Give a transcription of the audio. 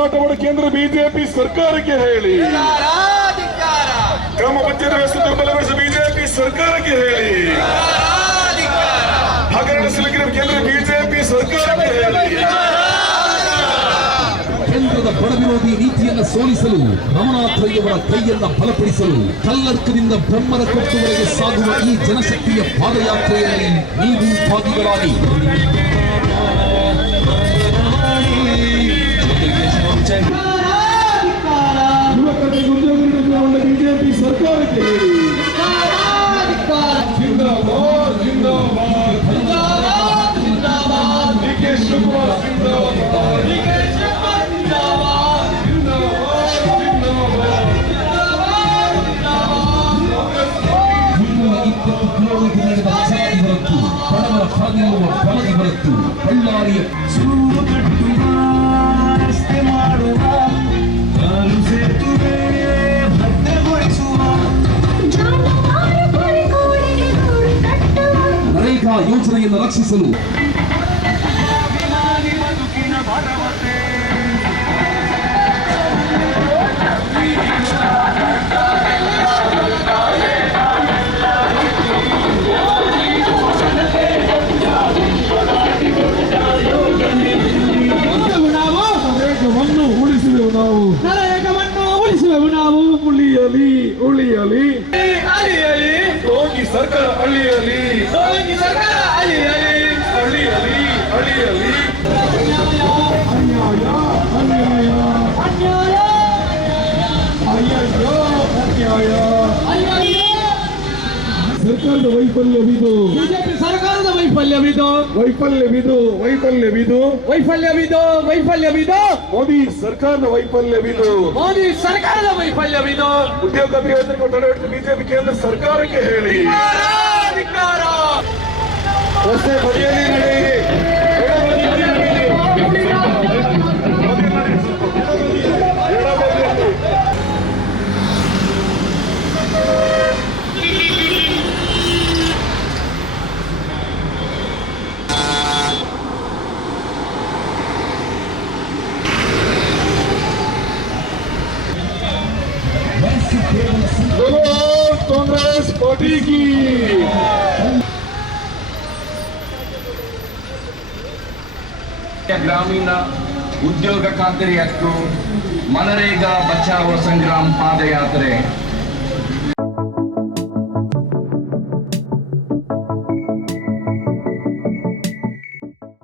ಮಾರಾಟ ಮಾಡೋ ಕೇಂದ್ರ ಬಿಜೆಪಿ ಸರ್ಕಾರಕ್ಕೆ ಹೇಳಿ, ಗ್ರಾಮ ಪಂಚಾಯತ್ ವ್ಯವಸ್ಥೆ ಬಲಗೊಳಿಸುವ ಬಿಜೆಪಿ ಸರ್ಕಾರಕ್ಕೆ ಹೇಳಿ, ಹಗರಣ ಸಿಲುಕಿನ ಕೇಂದ್ರ ಬಿಜೆಪಿ ಸರ್ಕಾರಕ್ಕೆ ಹೇಳಿ. ಕೇಂದ್ರದ ಬಡ ವಿರೋಧಿ ನೀತಿಯನ್ನು ಸೋಲಿಸಲು, ರಮಣಾತ್ರಯವರ ಕೈಯನ್ನ ಬಲಪಡಿಸಲು, ಕಲ್ಲರ್ಕದಿಂದ ಬ್ರಹ್ಮರ ಕೊಟ್ಟುವರೆಗೆ ಸಾಗುವ ಈ ಜನಶಕ್ತಿಯ ಪಾದಯಾತ್ರೆಯಲ್ಲಿ ನೀವು ಭಾಗಿಗಳಾಗಿ. ಯುವಕರಿಗೆ ಉದ್ಯೋಗ ಬಿಜೆಪಿ ಸರ್ಕಾರಕ್ಕೆ ಹೇಳಿ, ಜಿಂದಾಬಾದ್ ಜಿಂದಾಬಾದ್ ಜಿಂದಾಬಾದ್, ಡಿಕೆ ಶಿವಕುಮಾರ್ ಜಿಂದಾಬಾದ್, ಡಿಕೆ ಶಿವಕುಮಾರ್ ಜಿಂದಾಬಾದ್, ಜಿಂದಾಬಾದ್ ಜಿಂದಾಬಾದ್. 220 ಕಿಲೋಮೀಟರ್ ನಡೆದ ಚಾಗಿ ಹೊರತು, ಬಡವರ ಕಾದಿರುವ ಬಲಗಿ ಹೊರತು, ಬಳ್ಳಾರಿಯ ಸುಳ್ಳು ಕಟ್ಟುವ, ರಸ್ತೆ ಮಾಡುವ, ಕಾಲು ಸೇತುವೆ ಭದ್ರಗೊಳಿಸುವ, ನರೇಗಾ ಯೋಜನೆಯನ್ನು ರಕ್ಷಿಸಲು ನರೇಗಾವನ್ನು ಉಳಿಸುವೆವು ನಾವು, ಉಳಿಯಲಿ ಉಳಿಯಲಿ ಅಳಿಯಲಿ, ಯೋಗಿ ಸರ್ಕಾರ ಅಳಿಯಲಿ, ಯೋಗಿ ಸರ್ಕಾರ ಅಳಿಯಲಿ, ಅಳಿಯಲಿ ಅಳಿಯಲಿ. ಅನ್ಯಾಯ ಅನ್ಯಾಯ ಅನ್ಯಾಯ ಅಯ್ಯಯ್ಯೋ ಅನ್ಯಾಯ. ಸರ್ಕಾರದ ವೈಫಲ್ಯವಿದು, ಬಿಜೆಪಿ ಸರ್ಕಾರದ ವೈಫಲ್ಯವಿದು, ವೈಫಲ್ಯವಿದು ವೈಫಲ್ಯವಿದು ವೈಫಲ್ಯವಿದು ವೈಫಲ್ಯವಿದು, ಮೋದಿ ಸರ್ಕಾರದ ವೈಫಲ್ಯವಿದು, ಮೋದಿ ಸರ್ಕಾರದ ವೈಫಲ್ಯವಿದು. ಉದ್ಯೋಗ ಅಭಿವೃದ್ಧಿ ತಡೆಗಟ್ಟಲು ಬಿಜೆಪಿ ಕೇಂದ್ರ ಸರ್ಕಾರಕ್ಕೆ ಹೇಳಿ, ರಸ್ತೆ ಬದಿಯಲ್ಲಿ ನಡೆಯಿರಿ, कांग्रेस पार्टी की। ಗ್ರಾಮೀಣ ಉದ್ಯೋಗ ಖಾತರಿ ಹಕ್ಕು, ಮನರೇಗಾ ಬಚಾವೋ ಸಂಗ್ರಾಮ್ ಪಾದಯಾತ್ರೆ